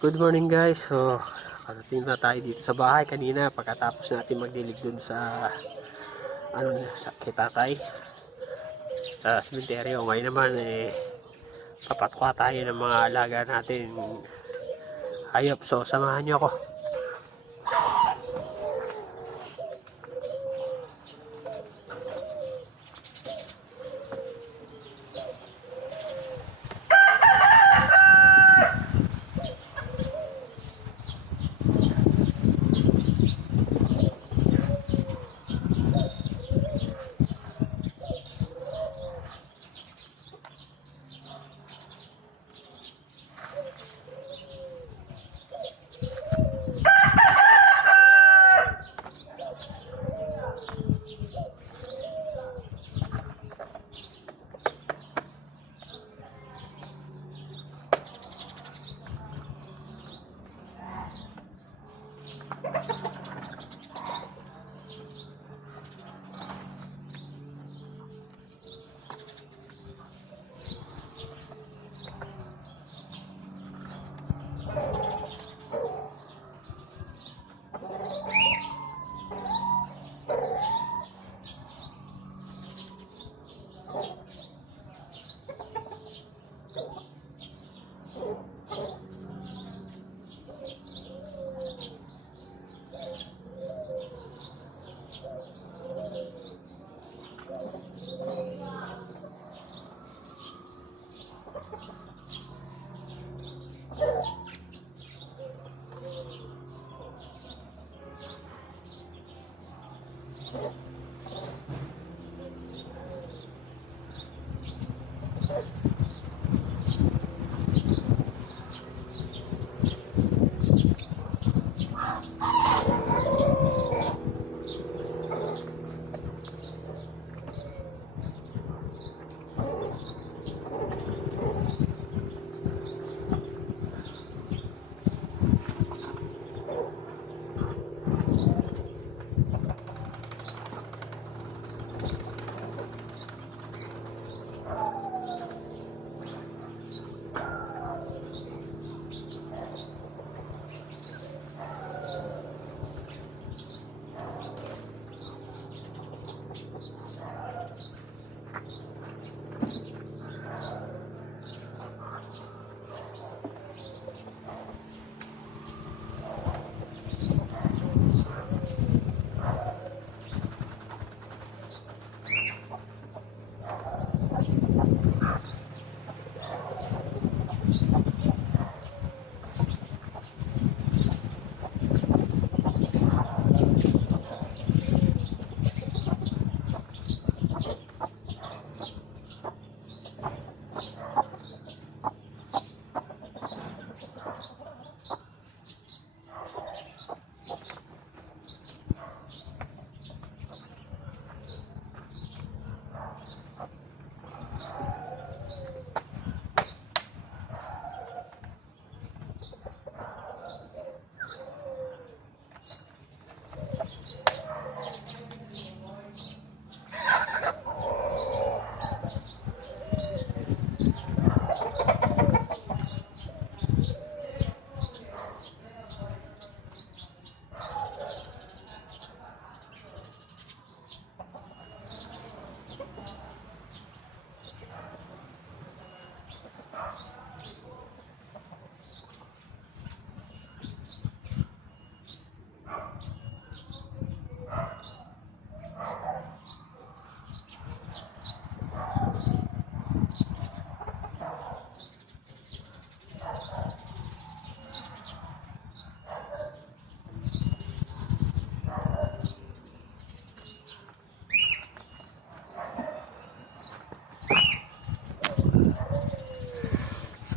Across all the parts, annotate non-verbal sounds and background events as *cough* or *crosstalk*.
Good morning guys. So, karating na tayo dito sa bahay kanina pagkatapos natin magdilig dun sa ano sa kitatay sa sementeryo. Ngayon naman eh papatwa tayo ng mga alaga natin hayop. So, samahan niyo ako.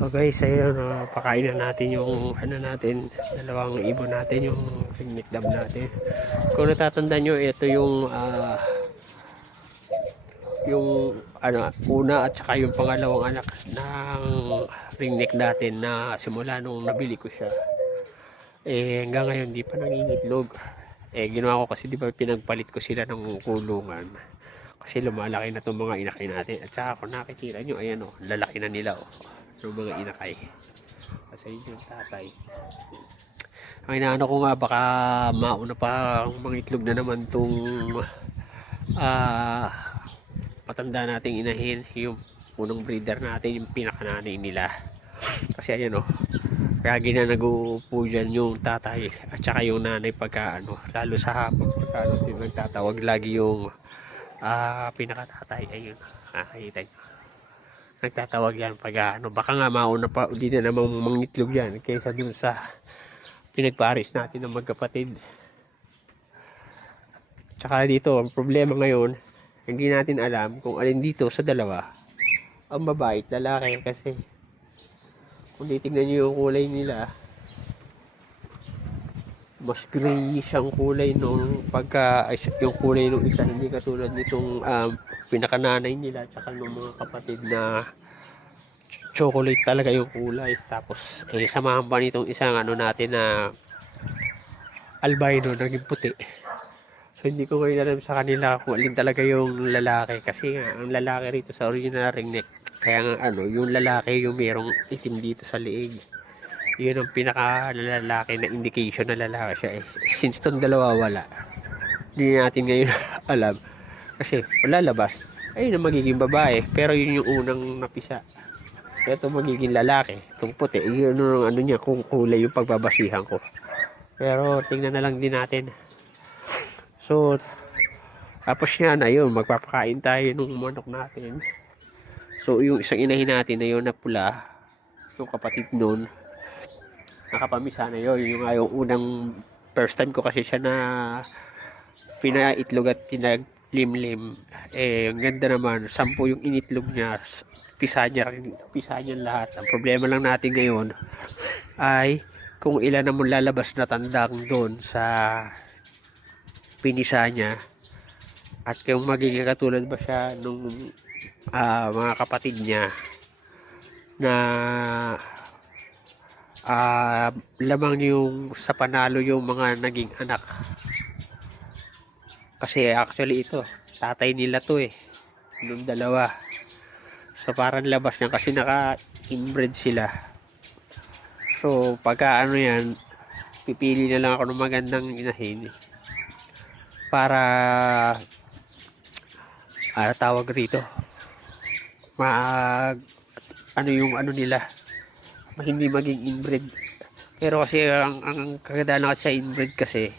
So guys, ayun, uh, pakain na natin yung ano natin, dalawang ibon natin, yung pigmeat dam natin. Kung natatanda nyo, ito yung ah, yung ano, una at saka yung pangalawang anak ng ringneck natin na simula nung nabili ko siya. Eh, hanggang ngayon, di pa nangingitlog. Eh, ginawa ko kasi di ba pinagpalit ko sila ng kulungan. Kasi lumalaki na itong mga inakay natin. At saka kung nakikita nyo, ayan o, lalaki na nila o. Yung mga inakay. Kasi yun yung tatay. Ang inaano ko nga baka mauna pa ang mga itlog na naman tong ah patanda nating inahin yung unang breeder natin yung pinakananay nila kasi ayan o kaya ginanagupo dyan yung tatay at saka yung nanay pagka ano lalo sa hapon pagka ano, yung nagtatawag lagi yung ah pinakatatay ayun nakakita nyo nagtatawag yan pag ano baka nga mauna pa uli na namang mangitlog yan kaysa dun sa pinagparis natin ng magkapatid. Tsaka dito ang problema ngayon hindi natin alam kung alin dito sa dalawa ang babae at lalaki kasi kung titignan nyo yung kulay nila mas grayish ang kulay nung pagka yung kulay nung isa hindi katulad nitong um, pinakananay nila tsaka nung mga kapatid na ch- chocolate talaga yung kulay. Tapos eh samahan pa nitong isang ano natin na albino naging puti. So hindi ko ngayon alam sa kanila kung alin talaga yung lalaki. Kasi nga ang lalaki rito sa original ring neck. Kaya nga ano yung lalaki yung merong itim dito sa leeg yun ang pinaka lalaki na indication na lalaki siya eh. Since tong dalawa wala. Hindi natin ngayon *laughs* alam. Kasi wala labas. Ayun ang magiging babae. Pero yun yung unang napisa. Ito magiging lalaki. Itong puti. Yun yung ano niya kung kulay yung pagbabasihan ko. Pero tingnan na lang din natin. So, tapos yan, ayun, magpapakain tayo ng manok natin. So, yung isang inahin natin na yun na pula, yung kapatid nun, nakapamisa na yun. Yung yung unang first time ko kasi siya na pinaitlog at pinaglimlim. Eh, ang ganda naman, sampu yung initlog niya. Pisa niya, pisa niya lahat. Ang problema lang natin ngayon ay kung ilan naman lalabas na tandang doon sa pinisa niya at kung magiging katulad ba siya nung ah, mga kapatid niya na ah lamang yung sa panalo yung mga naging anak. Kasi actually ito, tatay nila to eh. Nung dalawa. So parang labas niya kasi naka-inbred sila. So pagka ano yan, pipili na lang ako ng magandang inahin para ah, tawag rito mag ano yung ano nila hindi maging inbred. Pero kasi ang, ang kagandahan kasi sa inbred kasi,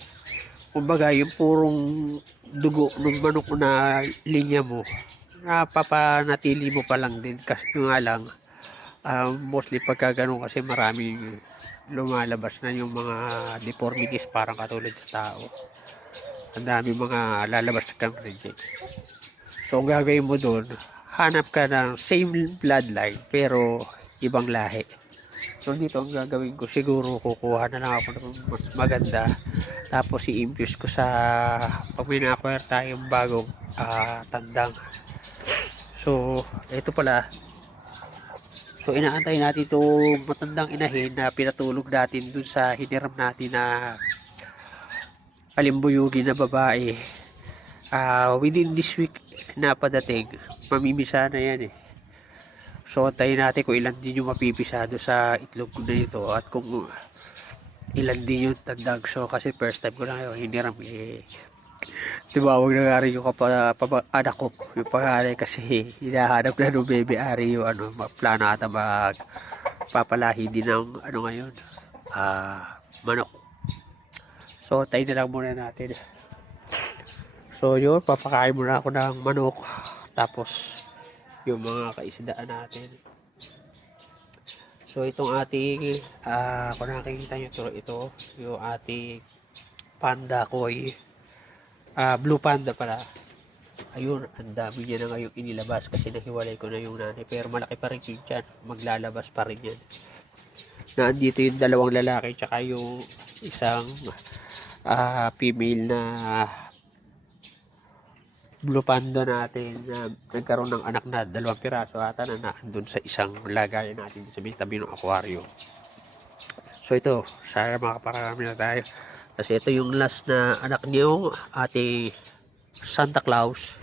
kumbaga yung purong dugo ng manok na linya mo, napapanatili mo pa lang din. Kasi nga lang, um, mostly pagka ganun kasi maraming lumalabas na yung mga deformities parang katulad sa tao. Ang dami mga lalabas sa reject. So, ang gagawin mo doon, hanap ka ng same bloodline pero ibang lahi. So dito ang gagawin ko siguro kukuha na lang ako ng mas maganda tapos i-infuse ko sa pag may na-acquire tayong bagong ah, tandang. So ito pala So inaantay natin itong matandang inahin na pinatulog natin dun sa hiniram natin na alimbuyugi na babae. Ah, within this week na padating, mamimisa na yan eh. So, antayin natin kung ilan din yung mapipisado sa itlog na ito at kung ilan din yung tandag. So, kasi first time ko na ngayon, hiniram eh. Tumawag na nga rin yung kapa, papa, anak ko, yung pangalan kasi hinahanap na nung baby Ari yung ano, plano ata mag papalahi din ng ano ngayon, ah, manok. So, tayo na lang muna natin. So, yun, papakain muna ako ng manok. Tapos, yung mga kaisdaan natin. So itong ating ah kung nakikita nyo ito, ito yung ating panda koi. Ah blue panda pala. Ayun, ang dami niya na ngayon inilabas kasi nahiwalay ko na yung nanay. Pero malaki pa rin yun dyan. Maglalabas pa rin yan. Na andito yung dalawang lalaki tsaka yung isang ah female na blue panda natin na nagkaroon ng anak na dalawang piraso ata na naandun sa isang lagayan natin sa may tabi ng aquarium. So ito, sana makaparami na tayo. Kasi ito yung last na anak niyo, ate Santa Claus.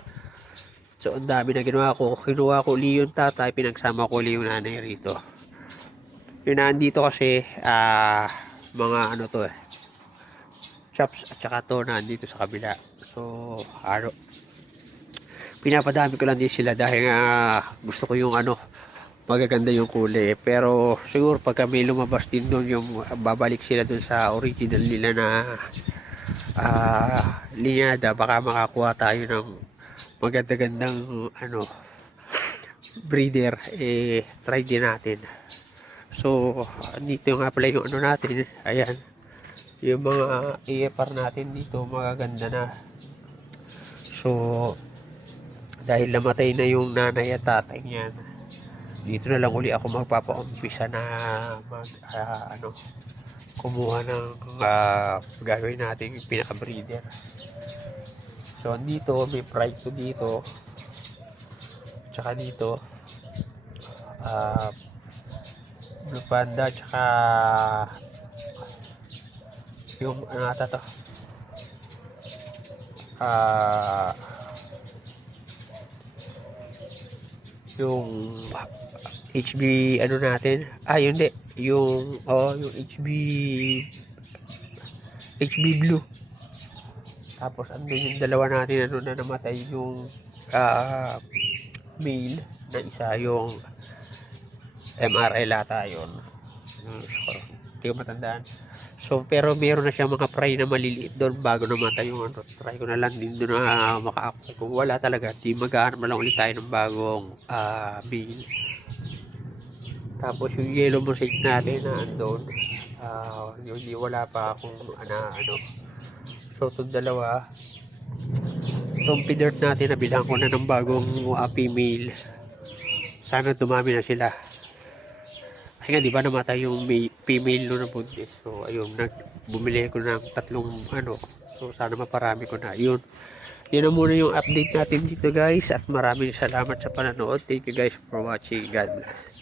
So ang dami na ginawa ko. Kinuha ko uli yung tatay, pinagsama ko uli yung nanay rito. Yung nandito kasi, ah, mga ano to eh, shops at saka to nandito sa kabila. So, ano, pinapadami ko lang din sila dahil nga gusto ko yung ano, magaganda yung kulay. Pero siguro pagka may lumabas din doon yung babalik sila doon sa original nila na ah linyada, baka makakuha tayo ng maganda-gandang ano breeder eh try din natin. So, dito nga pala yung ano natin. Ayan. Yung mga EFR natin dito, magaganda na. So, dahil namatay na yung nanay at tatay niyan, dito na lang uli ako magpapaumpisa na mag, ah, ano, kumuha ng ah, gagawin natin yung pinaka-breeder. So, dito, may pride ko dito. Tsaka dito, ah, Blue Panda, tsaka yung ano ata to ah yung HB ano natin? Ah yun di yung oh yung HB HB blue. Tapos andun yung dalawa natin ano na namatay yung ah male na isa yung MRL ata yun. Yung score. hindi ko matandaan so pero meron na siya mga fry na maliliit doon bago namatay yung ano. Try ko na lang din doon na maka-apply. Kung wala talaga di mag-aanap na lang ulit tayo ng bagong ah male tapos yung yellow mosaic natin na andun ah yung di wala pa akong ano, ano. So itong dalawa itong pidert natin nabilang ko na ng bagong uh, female. Sana dumami na sila kasi nga di ba namatay yung may, female no na buntis? So ayun nag, bumili ko ng tatlong ano so sana maparami ko na. Yun. Yun na muna yung update natin dito guys. At maraming salamat sa panonood. Thank you guys for watching. God bless